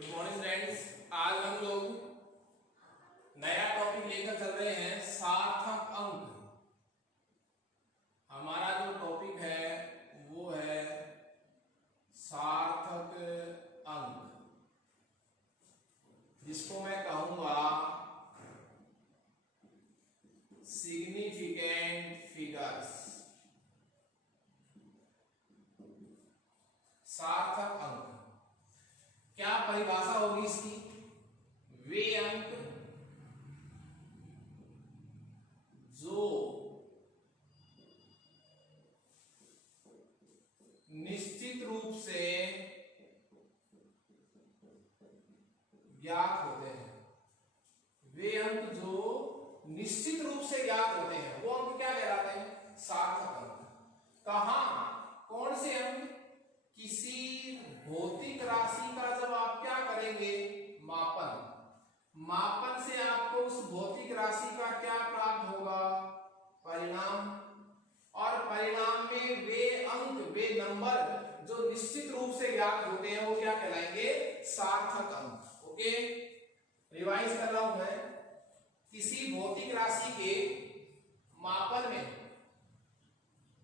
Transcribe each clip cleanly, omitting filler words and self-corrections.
Good morning friends. आज हम लोग नया टॉपिक लेकर चल रहे हैं सार्थक अंक। हमारा जो टॉपिक है वो है सार्थक अंक, जिसको मैं कहूंगा सिग्निफिकेंट फिगर्स। सार्थक अंक क्या परिभाषा होगी इसकी? वे अंक जो निश्चित रूप से ज्ञात होते हैं। वे अंक जो निश्चित रूप से ज्ञात होते हैं वो अंक क्या कहलाते हैं? सार्थक अंक। कहां? कौन से अंक? किसी भौतिक राशि का जब आप क्या करेंगे? मापन से आपको उस भौतिक राशि का क्या प्राप्त होगा? परिणाम। और परिणाम में वे अंक, वे नंबर जो निश्चित रूप से ज्ञात होते हैं वो क्या कहलाएंगे? सार्थक अंक। ओके, रिवाइज कर रहा हूं मैं। किसी भौतिक राशि के मापन में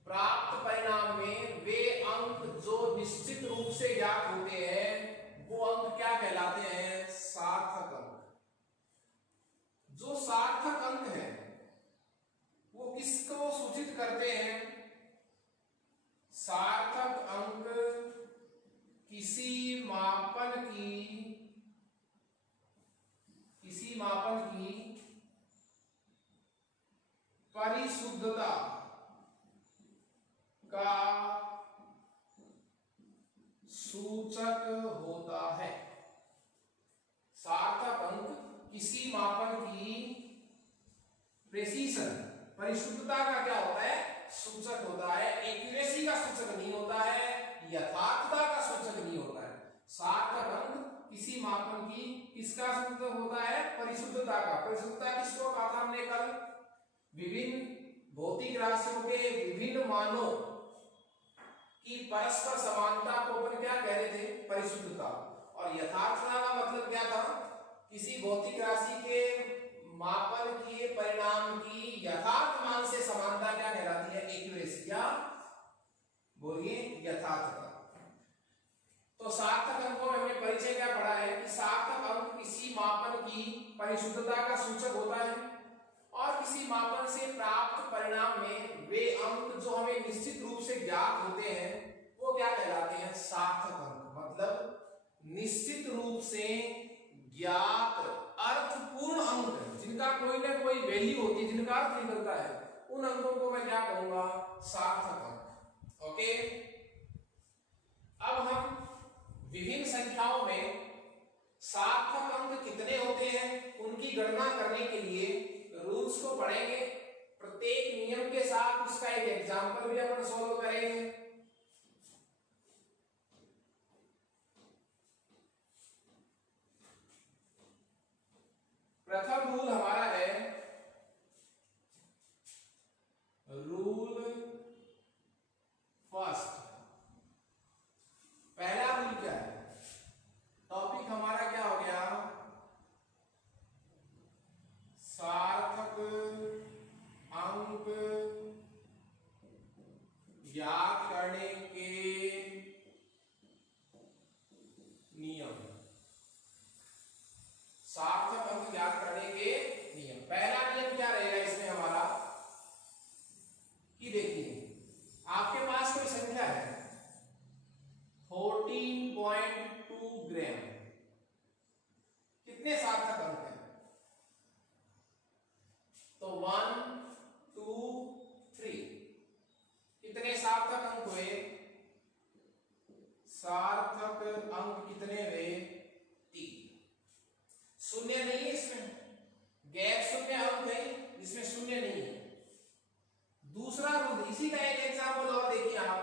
प्राप्त परिणाम में वे अंक जो निश्चित रूप से ज्ञात होते हैं वो अंक क्या कहलाते हैं? सार्थक अंक। जो सार्थक अंक है वो किसको सूचित करते हैं? सार्थक अंक किसी मापन की परिशुद्धता का सूचक होता है। सार्थक अंक किसी मापन की प्रेसिशन, परिशुद्धता का क्या होता है? सूचक होता है। एक्यूरेसी का सूचक नहीं होता है, यथार्थता का सूचक नहीं होता है। सार्थक अंक किसी मापन की किसका सूचक होता है? परिशुद्धता का। परिशुद्धता किसको कहा था हमने कल? विभिन्न भौतिक राशियों के विभिन्न मानों की परस्पर समानता को अपन क्या कह रहे थे? परिशुद्धता। और यथार्थता का मतलब क्या था? किसी भौतिक राशि के मापन किए परिणाम की यथार्थ मान से समानता क्या कहलाती है? एक्यूरेसी। या बोलिए यथार्थता। तो सार्थक अंकों में हमने परिचय क्या पढ़ा है कि सार्थक अंक किसी मापन की परिशुद्धता का सूचक होता है और किसी मापन से प्राप्त परिणाम में वे अंक जो हमें निश्चित रूप से ज्ञात होते हैं वो क्या कहलाते हैं? सार्थक अंक। मतलब निश्चित रूप से ज्ञात अर्थपूर्ण अंक जिनका कोई ना कोई वैल्यू होती है, जिनका अर्थ निकलता है, उन अंकों को मैं क्या कहूंगा? सार्थक अंक। ओके, अब हम विभिन्न संख्याओं में सार्थक अंक कितने होते हैं उनकी गणना करने के लिए रूल्स को पढ़ेंगे। प्रत्येक नियम के साथ उसका एक एग्जांपल भी अपन सॉल्व करेंगे। प्रथम रूल हमारा है रूल फर्स्ट। पहला रूल क्या है? टॉपिक हमारा क्या हो गया? सार्थक अंक ज्ञात करने के नियम। सार्थक अंक ज्ञात करने के नियम। पहला नियम क्या रहेगा इसमें हमारा कि देखिए आपके पास कोई संख्या है 14.2 ग्राम। कितने सार्थक अंक हैं? तो 1 2 3। कितने सार्थक अंक हुए? सार्थक अंक कितने हुए? 3। शून्य नहीं है इसमें, गैर शून्य अंक है जिसमें शून्य नहीं है। दूसरा रूल, इसी का एक एग्जांपल और देखिए आप।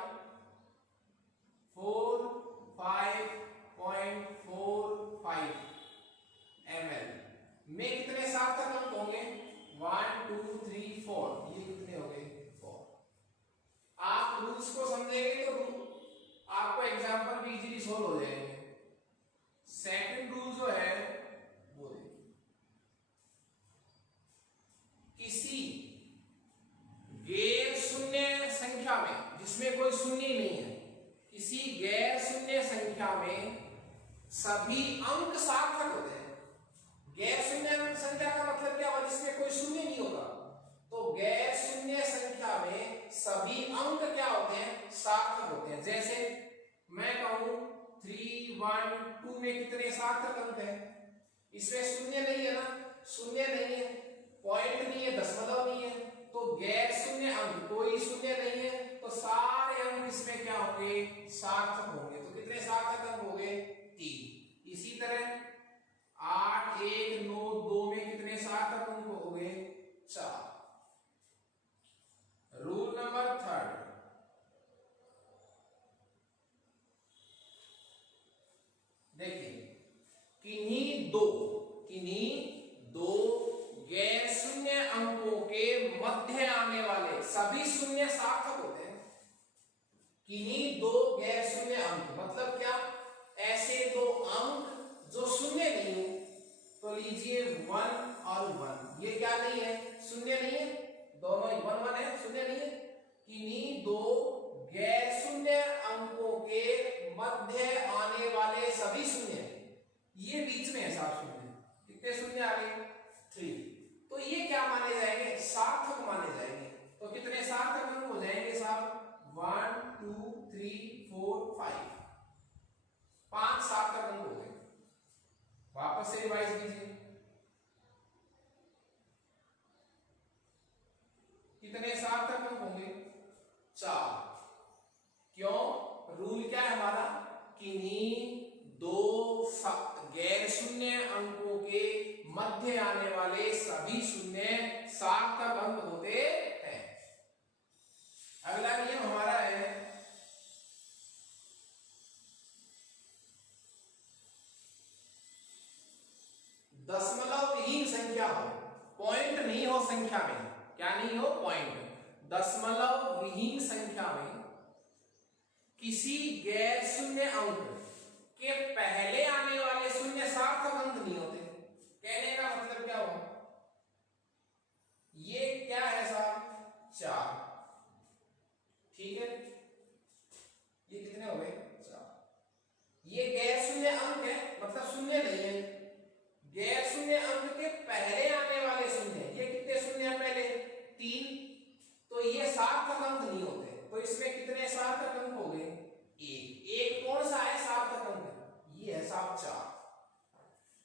5.45 ml में कितने सार्थक अंक होंगे? 1 2 3 4। ये कितने हो गए? 4। आप रूल्स को समझेंगे तो आपको एग्जांपल भी इजीली सोल्व हो जाएंगे। सभी अंक सार्थक होते हैं। गैर शून्य अंक संख्या का मतलब क्या हुआ, जिसमें कोई शून्य नहीं होगा। तो गैर शून्य संख्या में सभी अंक क्या होते हैं, सार्थक होते हैं। जैसे मैं कहूं 3 1 2 में कितने सार्थक अंक हैं, इसमें शून्य नहीं है ना, शून्य नहीं है, पॉइंट नहीं है, दशमलव नहीं है, तो गैर शून्य अंक, कोई शून्य नहीं है, तो सारे अंक इसमें क्या होंगे, सार्थक होंगे। तो कितने सार्थक अंक हो गए, 3। इसी तरह 8 1 9 2 में कितने सार्थक अंक हो गए, 4। रूल नंबर 3, देखिए किन्हीं दो गैर शून्य अंकों के मध्य आने वाले सभी शून्य सार्थक होते हैं। किन्हीं दो गैर शून्य अंक मतलब क्या, ऐसे दो अंक जो शून्य नहीं हो, तो लीजिए 1 और 1, ये क्या नहीं है, शून्य नहीं है, दोनों 1 1 है, शून्य नहीं है। किन्हीं दो गैर शून्य अंकों के मध्य आने वाले सभी शून्य, ये बीच में है साहब शून्य, कितने शून्य आ गए, 3, तो ये क्या माने जाएंगे, सार्थक माने जाएंगे। तो कितने सार्थक अंक हो जाएंगे साहब, 1 2 3 4 5, 5 सार्थक अंक हो गए। वापस से रिवाइज कीजिए, कितने सार्थक अंक होंगे, 4। क्यों, रूल क्या है हमारा, किन्हीं दो गैर शून्य अंकों के मध्य आने वाले सभी शून्य सार्थक अंक होते हैं। अगला नियम हमारा है दशमलव विहीन संख्या हो, पॉइंट नहीं हो संख्या में, क्या नहीं हो, पॉइंट। दशमलव विहीन संख्या में किसी गैर शून्य अंक के पहले आने वाले शून्य सार्थक अंक नहीं होते। कहने का मतलब क्या हुआ, ये क्या है साहब, 4, ठीक है, ये कितने हो गए, 4। ये गैर शून्य अंक है, मतलब शून्य नहीं है। गैर शून्य अंक के पहले आने वाले शून्य, ये कितने शून्य है पहले, 3, तो ये सार्थक अंक नहीं होते। तो इसमें कितने सार्थक अंक हो गए, 1। एक कौन सा है सार्थक अंक, ये है साहब 4,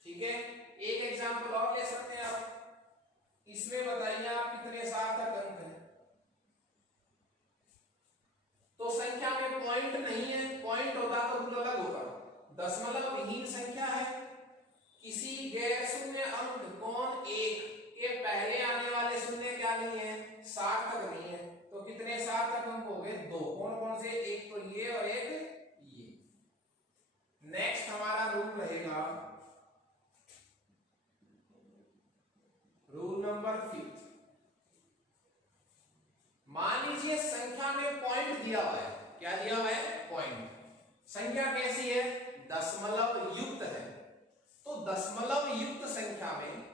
ठीक है। एक एग्जांपल और ले सकते हैं आप, इसमें बताइए आप कितने सार्थक अंक हैं। तो संख्या में पॉइंट नहीं है, पॉइंट होता तो कुछ अलग होता। दशमलव विहीन संख्या है, किसी गैर शून्य अंक कौन 1 के पहले आने वाले शून्य क्या नहीं है, सार्थक नहीं है। तो कितने सार्थक अंक हो गए, 2। कौन कौन से, एक तो ये और एक ये। नेक्स्ट हमारा रूल रहेगा रूल नंबर 5। मान लीजिए संख्या में पॉइंट दिया हुआ है, क्या दिया हुआ है, पॉइंट। संख्या कैसी है, दशमलव युक्त है। तो दशमलव युक्त संख्या में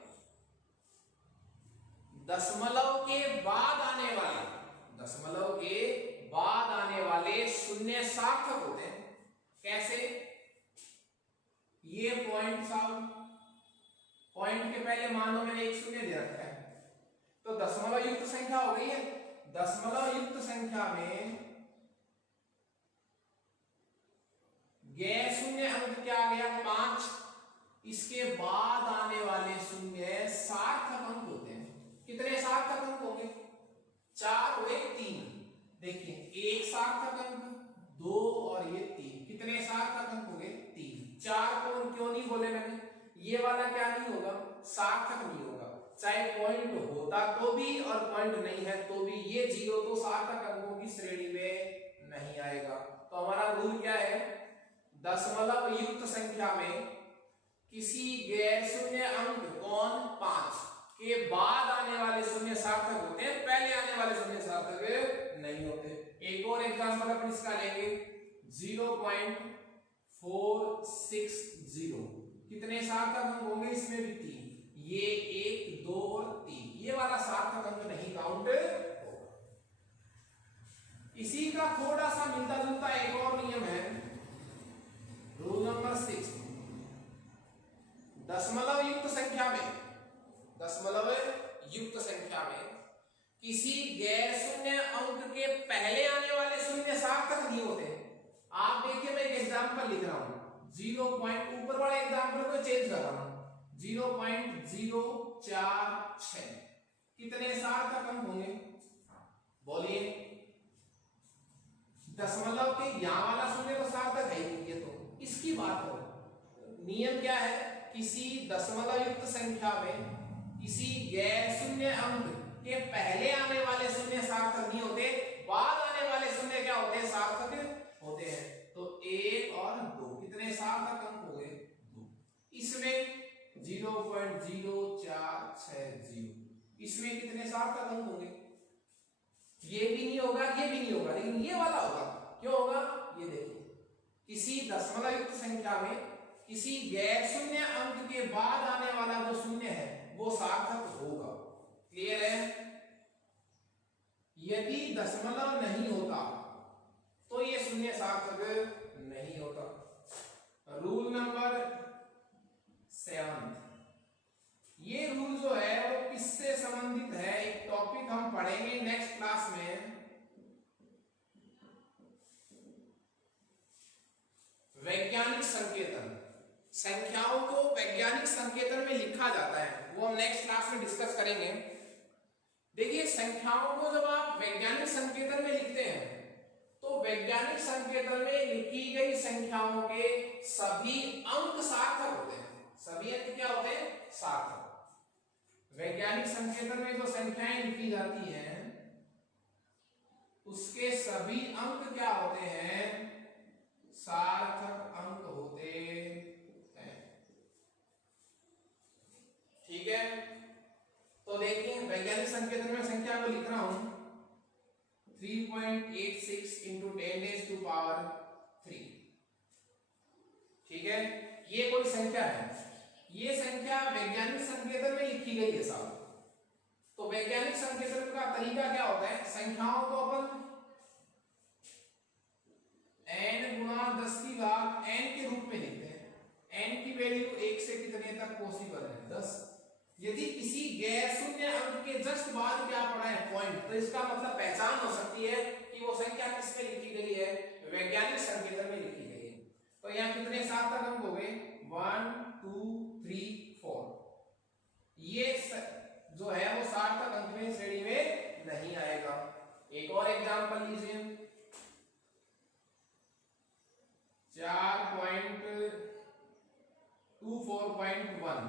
दशमलव के बाद आने वाले, दशमलव के बाद आने वाले शून्य सार्थक होते हैं। कैसे, ये पॉइंट साहब, पॉइंट के पहले मान लो मैंने एक शून्य दे रखा है, तो दशमलव युक्त संख्या हो गई है। दशमलव युक्त संख्या में गैर शून्य अंक क्या आ गया, 5। इसके बाद आने वाले शून्य सार्थक अंक होते हैं। कितने सार्थक अंक होंगे, 4 हुए, 3। देखिए, एक सार्थक अंक, 2 और ये 3, कितने सार्थक अंक हो गए, 3। 4 को क्यों नहीं बोले मैंने, ये वाला क्या नहीं होगा, सार्थक नहीं होगा। चाहे पॉइंट होता तो भी और पॉइंट नहीं है तो भी, ये 0 तो सार्थक अंकों की श्रेणी में नहीं आएगा। तो हमारा रूल क्या है, दशमलव युक्त संख्या में किसी गैर शून्य अंक कौन 5 के बाद आने वाले शून्य सार्थक होते हैं, पहले आने वाले शून्य सार्थक नहीं होते। एक और एग्जांपल अपन इसका लेंगे, 0.460, कितने सार्थक अंक होंगे, इसमें भी 3। ये 1 2 और 3, ये वाला सार्थक अंक नहीं काउंट होगा। इसी का थोड़ा सा मिलता जुलता एक और नियम है, रूल नंबर 6। एग्जांपल को चेंज कर रहा हूं, 0.046 कितने सार्थक अंक होंगे? बोलिए। दशमलव के यहाँ वाला शून्य तो सार्थक है ही, ये तो इसकी बात करो। नियम क्या है? किसी दशमलव युक्त संख्या में किसी गैर शून्य अंक के पहले आने वाले शून्य सार्थक नहीं होते, बाद आने वाले शून्य क्या होते हैं? सार्थक होते हैं। तो 1 और 2 कितने सार्थक अंक हो गए? 2। इसमें 0.0460, इसमें कितने सार्थक अंक होंगे? ये भी नहीं होगा, ये भी नहीं होगा, लेकिन ये वाला होगा। क्यों होगा? ये देखिए, किसी दशमलव युक्त संख्या में किसी गैर शून्य अंक के बाद आने वाला जो शून्य है वो सार्थक होगा। क्लियर है? यदि दशमलव नहीं होता तो ये शून्य सार्थक नहीं होता। रूल नंबर 7, ये रूल जो है वो किससे संबंधित है? एक टॉपिक हम पढ़ेंगे नेक्स्ट क्लास में, वैज्ञानिक संकेतन। संख्याओं को वैज्ञानिक संकेतन में लिखा जाता है, वो हम नेक्स्ट क्लास में डिस्कस करेंगे। देखिए, संख्याओं को जब आप वैज्ञानिक संकेतन में लिखते हैं तो वैज्ञानिक संकेतन में लिखी गई संख्याओं के सभी अंक सार्थक होते हैं। सभी अंक क्या होते हैं? सार्थक। वैज्ञानिक संकेतन में जो संख्याएं लिखी जाती हैं उसके सभी अंक क्या होते हैं? सार्थक अंक होते हैं। ठीक है, तो देखिए वैज्ञानिक संकेतन में संख्या को लिख रहा हूं 3.86 into 10⁻³ ठीक है, ये कोई संख्या है। ये संख्या वैज्ञानिक संकेतन में लिखी गई है साहब। तो वैज्ञानिक संकेतन का तरीका क्या होता है? संख्याओं को अपन n गुणा 10 की घात n के रूप में लिखते हैं। n की वैल्यू 1 से कितने तक पॉसिबल है? 10। यदि किसी गैर शून्य अंक के जस्ट बाद क्या पड़ा है? पॉइंट, तो इसका मतलब पहचान हो सकती है कि वो संख्या किस में लिखी गई है? वैज्ञानिक संकेतन में लिखी गई है। तो यहाँ कितने सार्थक अंक हो गए? 1 2 3 4। ये जो है वो सार्थक अंक में श्रेणी में नहीं आएगा। एक और एग्जांपल लीजिए, 4.24.1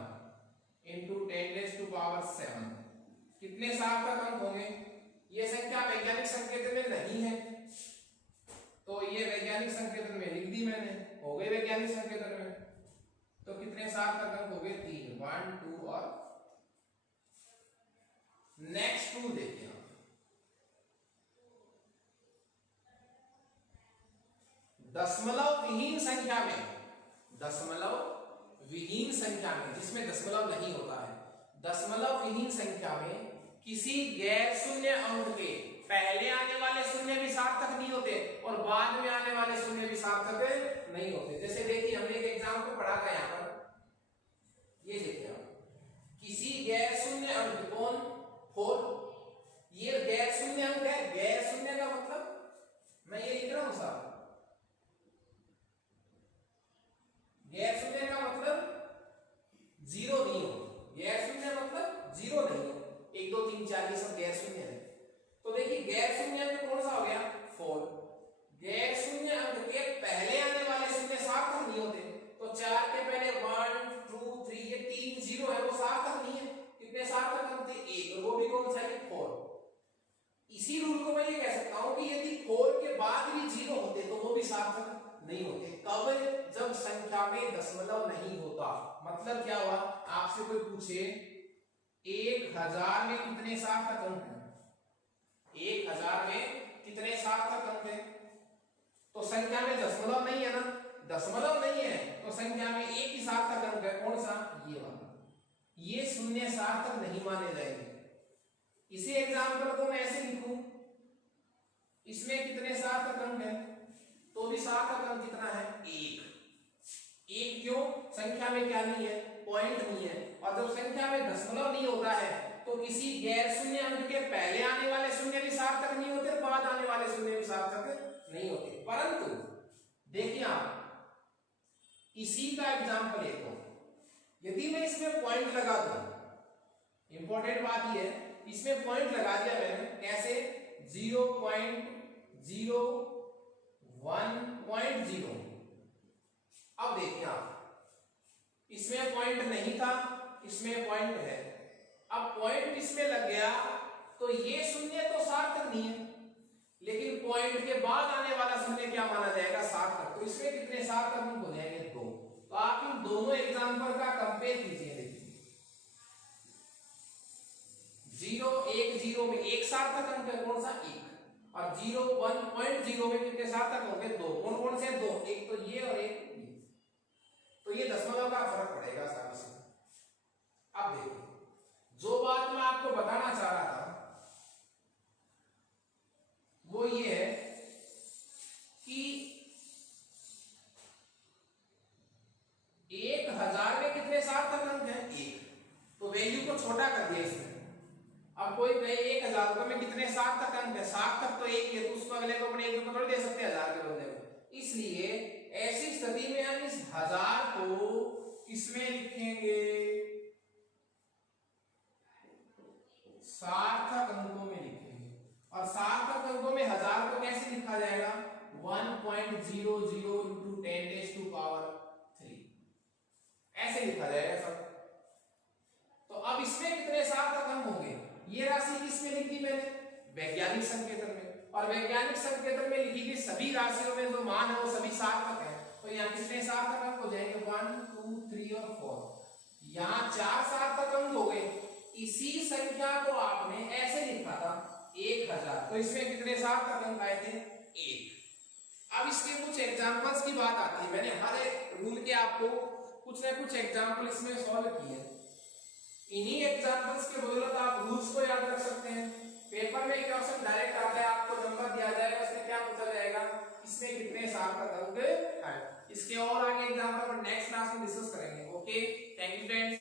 into 10⁻⁷ कितने सार्थक अंक होंगे? ये संख्या वैज्ञानिक संकेतन में नहीं है, तो ये वैज्ञानिक संकेतन में लिख दी मैंने, हो गए वैज्ञानिक संकेतन में। तो कितने सार्थक अंक हो गए? 3, 1 2 और नेक्स्ट टूल देखिए आप, दशमलव विहीन संख्या में, दशमलव विहीन संख्या में जिसमें दशमलव नहीं होता है, दशमलव विहीन संख्या में किसी गैर शून्य अंक के पहले आने वाले शून्य भी सार्थक नहीं होते और बाद में आने वाले शून्य भी सार्थक नहीं होते। जैसे देखिए, हमने एक एग्जांपल पढ़ा था यहाँ पर, ये देखिए आप, किसी गैर शून्य अंक, कौन? 4, ये गैर शून्य अंक है। गैर शून्य का मतलब मैं ये लिख रहा हूं साहब, गैर शून्य का मतलब 0 नहीं हो। गैर शून्य मतलब 0 नहीं हो। 1 2 3 4 ये सब गैर शून्य है। तो देखिए, गैर शून्य अंक कौन सा हो गया? 4। गैर शून्य अंक के पहले आने वाले शून्य सार्थक नहीं होते, तो 4 के पहले 1 2 3 ये 3 0 है, वो सार्थक नहीं है। कितने सार्थक अंक थे? 1, और वो भी कौन सा है? 4। इसी रूल को मैं ये कह सकता हूं कि यदि 4 के बाद भी 0 होते तो वो भी सार्थक नहीं होते। कब? जब संख्या में दशमलव नहीं होता। मतलब क्या हुआ? आपसे कोई पूछे 1000 में कितने सार्थक अंक हैं? 1000 में कितने सार्थक अंक हैं? तो संख्या में दशमलव नहीं है ना, दशमलव नहीं है तो संख्या में एक ही सार्थक अंक है। कौन सा? ये वाला। ये शून्य सार्थक नहीं माने जाएंगे। इसी एग्जांपल को मैं ऐसे लिखूं, इसमें कितने सार्थक अंक हैं? तो भी सार्थक अंक कितना है? 1। क्यों? संख्या में क्या नहीं है? पॉइंट नहीं है। और जब संख्या में दशमलव नहीं होता है तो किसी गैर शून्य अंक के पहले आने वाले शून्य भी सार्थक नहीं होते, बाद आने वाले शून्य भी सार्थक नहीं होते। परंतु देखिए आप, इसी का एग्जांपल लेते हो, यदि मैं इसमें पॉइंट लगा दूं, इंपॉर्टेंट बात यह है, इसमें पॉइंट लगा दिया मैंने, कैसे 0.01.0। अब देखिए आप, इसमें पॉइंट नहीं था, इसमें पॉइंट है। अब पॉइंट इसमें लग गया तो ये शून्य तो सार्थक नहीं है, लेकिन पॉइंट के बाद आने वाला शून्य क्या माना जाएगा, सार्थक। तो इसमें कितने सार्थक अंक हो जाएंगे, 2। तो आप इन दोनों एग्जांपल का कंपेयर कीजिए। देखिए 0, 1, 0 में एक सार्थक अंक है, कौन सा, 1। और 0, 1.0 में कितने सार्थक होंगे, 2। कौन कौन से, 2, एक तो ये और एक ये। तो ये दशमलव का फर्क पड़ेगा आसानी से। अब देखिए, जो बात मैं आपको बताना चाह रहा था वो ये है कि 1000 में कितने सार्थक अंक हैं, 1। तो वैल्यू को छोटा कर दिया इसमें। अब कोई कहे 1000 रुपए में कितने सार्थक अंक है, सार्थक तो 1 है, तो उसको अगले को अपने 1 रुपए थोड़ी दे सकते हैं 1000 के बदले में। इसलिए ऐसी स्थिति में हम इस 1000 को किसमें लिखेंगे, सार्थक अंकों में लिखेंगे। और सार्थक अंकों में 1000 को कैसे लिखा जाएगा, 1.00 into 10⁻³ ऐसे लिखा जाएगा सब। तो अब इसमें कितने सार्थक अंक होंगे, ये राशि किसमें लिख दी मैंने, वैज्ञानिक संकेतन में। और वैज्ञानिक संकेतन में लिखी गई सभी राशियों में जो मान है वो सभी सार्थक है। तो यहाँ कितने सार्थक अंक हो जाएंगे, 1, 2, 3 और 4। यहाँ 4 सार्थक अंक हो गए। इसी संख्या को आपने ऐसे लिखा था 1000, तो इसमें कितने सार्थक अंक आए थे, 1। अब इसके कुछ एग्जांपल्स की बात आती है। मैंने हर एक रूल के आपको कुछ ना कुछ एग्जांपल इसमें सॉल्व किए। इन्हीं एग्जांपल्स की बदौलत आप रूल्स को याद रख सकते हैं। पेपर में क्वेश्चन डायरेक्ट आता है, आपको नंबर दिया जाएगा, उसमें क्या पूछा जाएगा, इसमें कितने सार्थक अंक हैं। इसके और